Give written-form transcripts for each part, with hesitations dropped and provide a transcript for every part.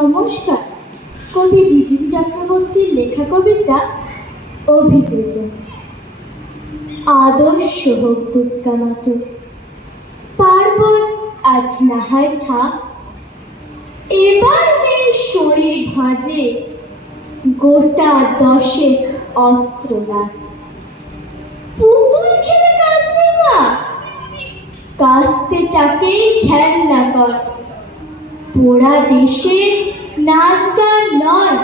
নমস্কার। কবি দিদির চক্রবর্তীর লেখা কবিতা অভিযোজন। আদর্শ হোক দুর্গা মাতুর, পার্বণ আজ নাহায় থাক। এবার মেয়ের শরীর ভাঁজে গোটা 10 অস্ত্র রাখ। পুতুল খেলে কাজ নেই মা, কাস্তে টাকেই খেলনা কর। পোড়া দেশে নাচ গান নয়,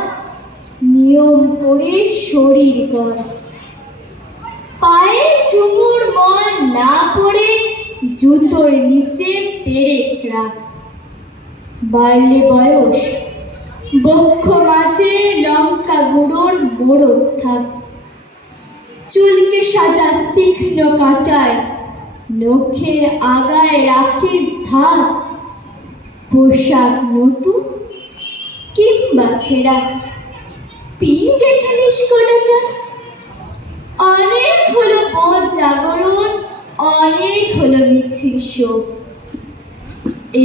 নিয়ম করে শরীর কর। পায়ে ঝুমুর মল না পড়ে জুতোর নিচে পেরেক রাখ। বাড়লে বয়স বক্ষ মাঝে লঙ্কা গুঁড়োর মোড়ক থাক। চুলকে সাজা তীক্ষ্ণ কাঁটায়, নখের আগায় রাখিস ধার। পোশাক নতুন কিংবা ছেঁড়া, পিন গেঁথে নিষ্কলে যা। অনেক হলো বোধ জাগরণ, অনেক হলো মিছিল শোক।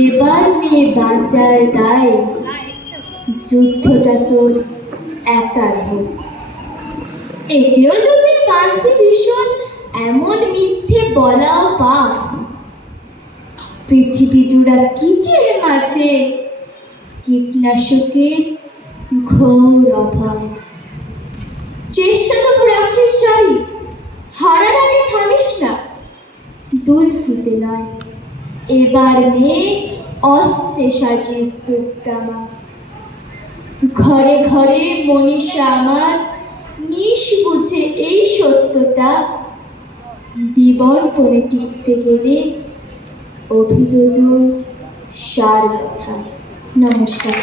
এবার মেয়ে বাঁচার দায়, যুদ্ধটা তোর একার হোক। এতেও যদি বাঁচবি ভীষণ, এমন মিথ্যে বলাও পাপ। পৃথিবী জোড়া কীটের মাঝে কীটনাশকের ঘোর অভাব। চেষ্টা তবু রাখিস জারি, হারার আগে থামিস না। দুলফিতে নয়, এবার মেয়ে অস্ত্রে সাজিস দুর্গা মা। ঘরে ঘরে মনীষা আমার, নিশ বুঝে এই সত্যতা। বিবর্তনে টিকতে গেলে অভিযোজন সার কথা। নমস্কার।